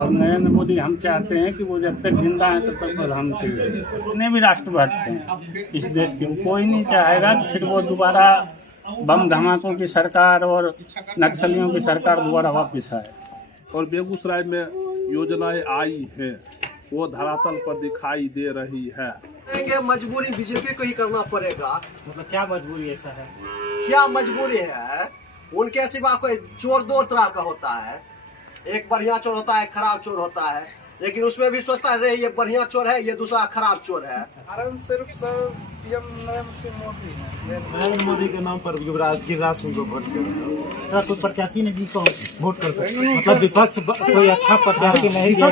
और नरेंद्र मोदी हम चाहते हैं कि वो जब तक जिंदा हैं तब तक प्रधानमंत्री रहे। जितने भी राष्ट्रभक्त हैं इस देश के, कोई नहीं चाहेगा कि फिर वो दोबारा बम धमाकों की सरकार और नक्सलियों की सरकार दोबारा वापस आए। और बेगूसराय में योजनाएं आई हैं वो धरातल पर दिखाई दे रही है। मजबूरी बीजेपी को ही करना पड़ेगा। मतलब क्या मजबूरी ऐसा है? क्या मजबूरी है? उनके सिवा कोई चोर दो तरह का होता है, एक बढ़िया चोर होता है, खराब चोर होता है, लेकिन उसमें भी सोचता है ये बढ़िया चोर है, ये दूसरा खराब चोर है। कारण सिर्फ सर पीएम नरेंद्र मोदी के नाम पर गिरिराज सिंह को वोट करें। तो प्रत्याशी नहीं को वोट कर सकते, मतलब विपक्ष कोई अच्छा प्रत्याशी नहीं दिया।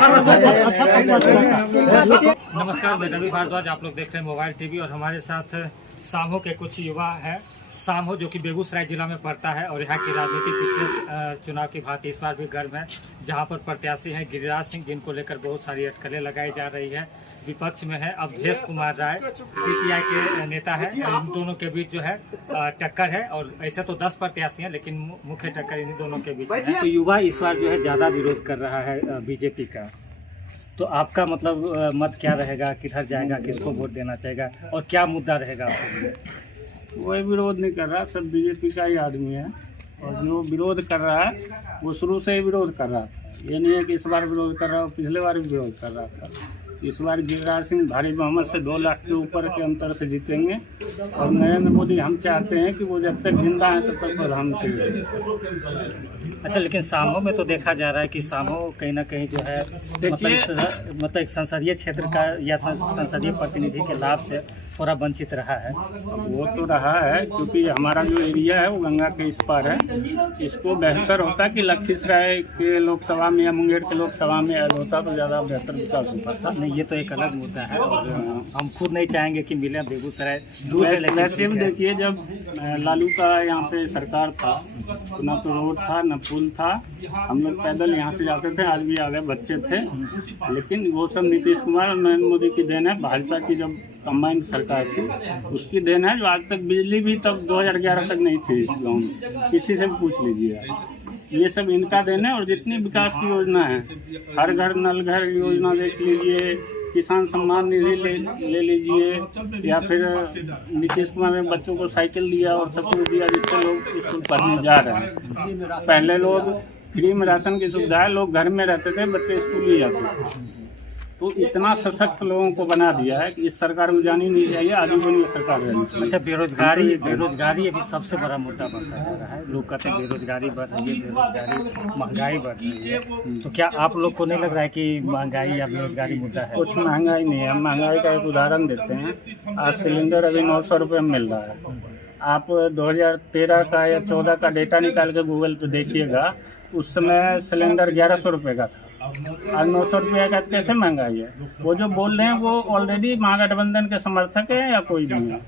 नमस्कार, मैं रवि भारद्वाज, आप लोग देख रहे हैं मोबाइल टीवी और हमारे साथ सामो के कुछ युवा हैं। सामो जो कि बेगूसराय जिला में पड़ता है और यहाँ की राजनीति पिछले चुनाव की भांति इस बार भी गर्म है, जहाँ पर प्रत्याशी हैं गिरिराज सिंह, जिनको लेकर बहुत सारी अटकलें लगाई जा रही है। विपक्ष में है अवधेश कुमार राय, सीपीआई के नेता है। इन दोनों के बीच जो है टक्कर है, और ऐसे तो 10 प्रत्याशी हैं लेकिन मुख्य टक्कर इन दोनों के बीच है। तो युवा इस बार जो है ज़्यादा विरोध कर रहा है बीजेपी का, तो आपका मतलब मत क्या रहेगा, किधर जाएगा, किसको वोट देना चाहेगा और क्या मुद्दा रहेगा आपके लिए? कोई विरोध नहीं कर रहा, सब बीजेपी का ही आदमी है, और जो विरोध कर रहा है वो शुरू से ही विरोध कर रहा था। ये नहीं है कि इस बार विरोध कर रहा है, पिछले बार भी विरोध कर रहा था। इस बार गिरिराज सिंह भारी बहुमत से 2 लाख के ऊपर के अंतर से जीतेंगे, और नरेंद्र मोदी हम चाहते हैं कि वो जब तक जिंदा हैं तब तक प्रधानमंत्री रहे। अच्छा, लेकिन सामो में तो देखा जा रहा है कि सामो कहीं ना कहीं जो है मतलब एक संसदीय क्षेत्र का या संसदीय प्रतिनिधि के लाभ से थोड़ा वंचित रहा है। वो तो रहा है क्योंकि हमारा जो एरिया है वो गंगा के इस पार है। इसको बेहतर होता कि लखीसराय के लोकसभा में या मुंगेर के लोकसभा में ऐड होता तो ज़्यादा बेहतर विकास होता था। नहीं, ये तो एक अलग मुद्दा है और हम खुद नहीं चाहेंगे कि मिले। बेगूसराय दूर है, वैसे भी देखिए जब लालू का यहाँ पे सरकार था तो ना तो रोड था न पुल था, हम लोग पैदल यहाँ से जाते थे, आज भी आगे बच्चे थे। लेकिन वो सब नीतीश कुमार और नरेंद्र मोदी की देन है। भाजपा की जब कंबाइंड सरकार थी उसकी देन है, जो आज तक बिजली भी तब 2011 तक नहीं थी इस गाँव में, किसी से भी पूछ लीजिए। ये सब इनका देन है। और जितनी विकास की योजना है, हर घर नल घर योजना देख लीजिए, किसान सम्मान निधि ले लीजिए, या फिर नीतीश कुमार ने बच्चों को साइकिल दिया और सब कुछ दिया जिससे लोग स्कूल पढ़ने जा रहे हैं। पहले लोग फ्री में राशन की सुविधा है, लोग घर में रहते थे, बच्चे स्कूल ही जाते थे। तो इतना सशक्त लोगों को बना दिया है कि इस सरकार को जानी नहीं चाहिए, आजीवन ये सरकार रहनी चाहिए। अच्छा, बेरोजगारी अभी सबसे बड़ा मुद्दा बनता जा रहा है। लोग कहते हैं बेरोजगारी बढ़ रही है, बेरोजगारी महंगाई बढ़ रही है, तो क्या आप लोग को नहीं लग रहा है कि महंगाई या बेरोजगारी मुद्दा है? कुछ महंगाई नहीं है। हम महंगाई का एक उदाहरण देते हैं। आज सिलेंडर अभी 900 रुपये में मिल रहा है। आप 2013 का या 14 का डेटा निकाल के गूगल पे देखिएगा, उस समय सिलेंडर 1100 रुपये का था। आज 900 रुपये का कैसे महंगाई है? वो जो बोल रहे हैं वो ऑलरेडी महागठबंधन के समर्थक है या कोई नहीं है।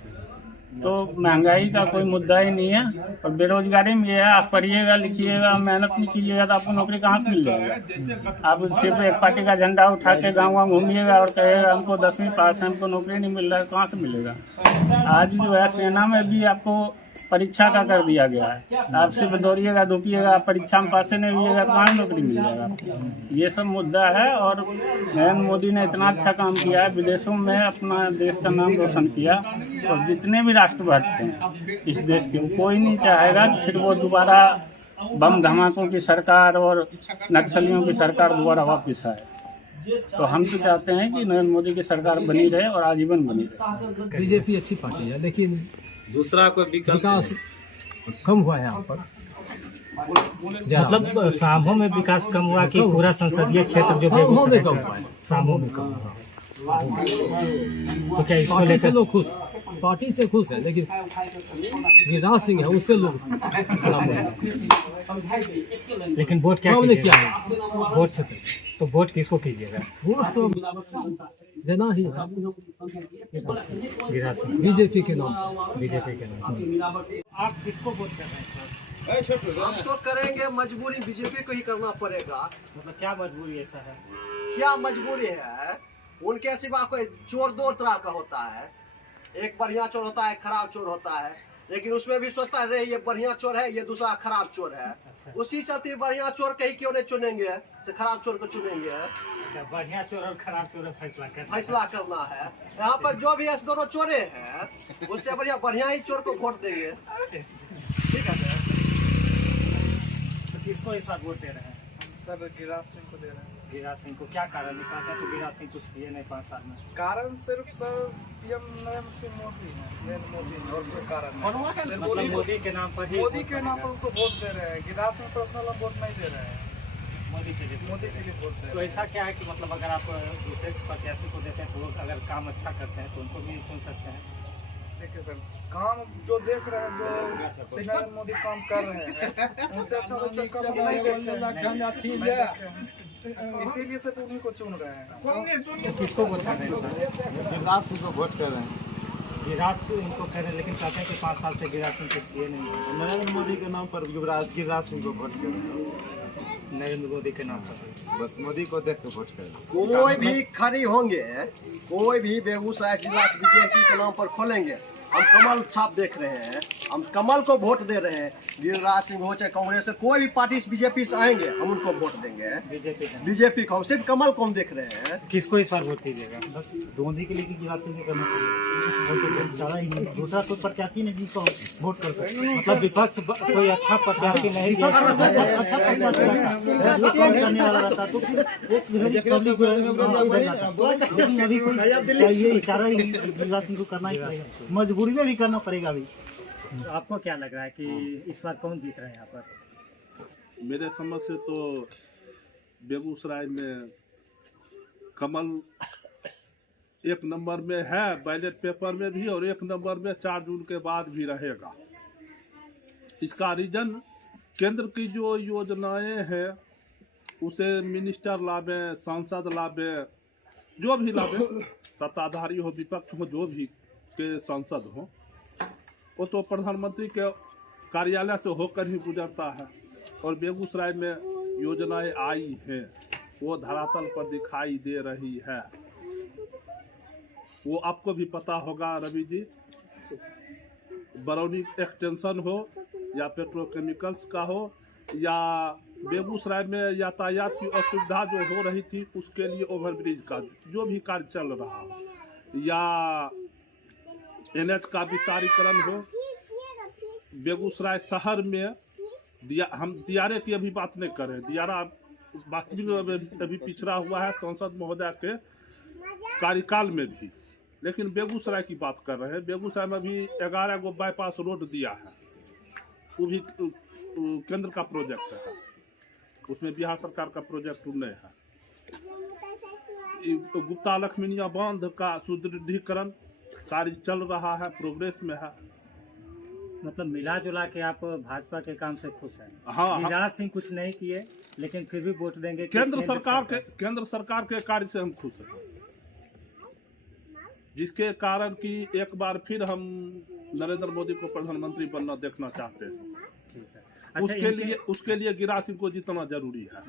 तो महंगाई का कोई मुद्दा ही नहीं है। और बेरोजगारी में ये है, आप पढ़िएगा लिखिएगा मेहनत नहीं कीजिएगा तो आपको नौकरी कहाँ से मिल जाएगा? आप सिर्फ एक पार्टी का झंडा उठा के गाँव घूमिएगा और कहेगा हमको 10वीं पास है, हमको नौकरी नहीं मिल रहा है, कहाँ से मिलेगा? आज जो है सेना में भी आपको परीक्षा का कर दिया गया है। आप सिर्फ दौड़िएगा धूपिएगा, परीक्षा में पास नहीं हुईगा तो कहाँ नौकरी मिल जाएगा आपको? ये सब मुद्दा है। और नरेंद्र मोदी ने इतना अच्छा काम किया है, विदेशों में अपना देश का नाम रोशन किया। और जितने भी राष्ट्रभक्त हैं इस देश के, कोई नहीं चाहेगा कि फिर वो दोबारा बम धमाकों की सरकार और नक्सलियों की सरकार दोबारा वापस आए। तो हम तो चाहते हैं कि नरेंद्र मोदी की सरकार बनी रहे और आजीवन बनी रहे। बीजेपी अच्छी पार्टी है लेकिन दूसरा कोई विकास कम हुआ है यहाँ पर। मतलब सामो में विकास कम हुआ कि पूरा संसदीय क्षेत्र जो बेगूसराय कम हुआ है? सामो में कम हुआ। तो क्या इसको पार्टी से लेकर लोग खुश, पार्टी से खुश है, लेकिन गिरिराज सिंह है उससे लोग लेकिन वोट क्या क्या कीजिएगा? है वोट क्षेत्र, तो वोट किसको कीजिएगा? वोट तो देना ही है गिरिराज सिंह, बीजेपी के नाम। बीजेपी के नाम। आप किसको वोट कर रहे हैं? हम तो करेंगे, मजबूरी बीजेपी को ही करना पड़ेगा। मतलब क्या मजबूरी ऐसा है? क्या मजबूरी है? उनके सिवा कोई चोर दो तरह का होता है, एक बढ़िया चोर होता है, खराब चोर होता है, लेकिन उसमें भी सोचता है रे ये बढ़िया चोर है, ये दूसरा खराब चोर है। अच्छा। उसी चलते बढ़िया चोर कहीं क्यों नहीं चुनेंगे, से खराब चोर को चुनेंगे। अच्छा, बढ़िया चोर और खराब चोर का फैसला करना है। यहाँ पर जो भी ऐसे दोनों चोरे हैं उससे बढ़िया ही चोर को वोट देंगे। ठीक है सर। तो किसको इस बार वोट दे रहे हैं? सर गिरिराज सिंह को दे रहे हैं। गिरिराज सिंह को क्या कारण है? कहते हैं तो गिरिराज सिंह कुछ दिए नहीं 5 साल में। कारण सिर्फ सर पीएम नरेंद्र सिंह मोदी है, नरेंद्र मोदी है, और कोई कारण नहीं। सिर्फ मतलब मोदी के नाम पर ही मोदी के नाम पर उनको वोट दे रहे हैं। गिरिराज सिंह पर्सनल हम वोट नहीं दे रहे हैं, मोदी के लिए मोदी के लिए वोट दे तो रहे हैं। ऐसा क्या है कि मतलब अगर आप दूसरे प्रत्याशी को देते हैं तो वो अगर काम अच्छा करते हैं तो उनको भी चुन सकते हैं। देखिए सर, काम जो देख रहे हैं, जो नरेंद्र मोदी काम कर रहे हैं, उनसे अच्छा तो काम नहीं देखते हैं। इसीलिए सिर्फ उन्हीं को चुन रहे हैं। किसको वोट कर रहे हैं? गिरिराज सिंह को वोट कर रहे हैं। गिरिराज सिंह इनको कह रहे हैं, लेकिन कहते हैं कि 5 साल से गिरिराज सिंह कुछ दिए नहीं है। नरेंद्र मोदी के नाम पर गिरिराज सिंह को वोट कर रहे हैं। नरेंद्र मोदी के नाम पर बस मोदी को देख के वोट कर रहे हैं। कोई भी खड़ी होंगे, कोई भी बेगूसराय जिला बीजेपी के नाम पर खोलेंगे, हम कमल छाप देख रहे हैं, हम कमल को वोट दे रहे हैं। गिरिराज सिंह हो चाहे कांग्रेस से, कोई भी पार्टी से बीजेपी से आएंगे हम उनको वोट देंगे। बीजेपी को हम सिर्फ कमल को हम देख रहे हैं। किसको इस बार वोट दीजिएगा? बस दोंदी के लिए गिरिराज सिंह करना पड़ेगा, ज़्यादा ही नहीं। दूसरा कोई प्रत्याशी नहीं जिसको दोस्त कर सकते। मतलब विपक्ष कोई अच्छा प्रत्याशी नहीं दिया। अच्छा प्रत्याशी जो काम करने वाला रहता तो फिर एक पब्लिक जो है इधर जाता। लेकिन अभी कोई ये इशारा ही गिरिराज सिंह को करना ही पड़ेगा, मजबूरी में भी करना पड़ेगा अभी। तो आपको क्या लग रहा है कि इस बार कौन जीत रहे हैं यहाँ पर? मेरे समझ से तो बेगूसराय में कमल 1 नंबर में है, बैलेट पेपर में भी, और 1 नंबर में 4 जून के बाद भी रहेगा। इसका रीजन केंद्र की जो योजनाएं हैं उसे मिनिस्टर लाभें, सांसद लाभें, जो भी लाभें, सत्ताधारी हो विपक्ष हो, जो भी के सांसद हो, वो तो प्रधानमंत्री के कार्यालय से होकर ही गुजरता है। और बेगूसराय में योजनाएं आई हैं वो धरातल पर दिखाई दे रही है। वो आपको भी पता होगा रवि जी, बरौनी एक्सटेंशन हो या पेट्रोकेमिकल्स का हो, या बेगूसराय में यातायात की असुविधा जो हो रही थी उसके लिए ओवरब्रिज का जो भी कार्य चल रहा हो, या NH का विस्तारीकरण हो। बेगूसराय शहर में हम दियारे की अभी बात नहीं कर रहे हैं, दियारा वास्तविक में अभी पिछड़ा हुआ है सांसद महोदय के कार्यकाल में भी, लेकिन बेगूसराय की बात कर रहे हैं। बेगूसराय में भी 11 गो बाईपास रोड दिया है, वो भी केंद्र का प्रोजेक्ट है, उसमें बिहार सरकार का प्रोजेक्ट नहीं है। गुप्ता लखमीनिया बांध का सुदृढ़ीकरण कार्य चल रहा है, प्रोग्रेस में है। मतलब मिला जुला के आप भाजपा के काम से खुश हैं? हाँ, गिरिराज सिंह कुछ नहीं किए लेकिन फिर भी वोट देंगे। केंद्र सरकार के कार्य से हम खुश हैं, जिसके कारण कि एक बार फिर हम नरेंद्र मोदी को प्रधानमंत्री बनना देखना चाहते हैं। ठीक है। अच्छा, उसके लिए गिरिराज सिंह को जीतना जरूरी है।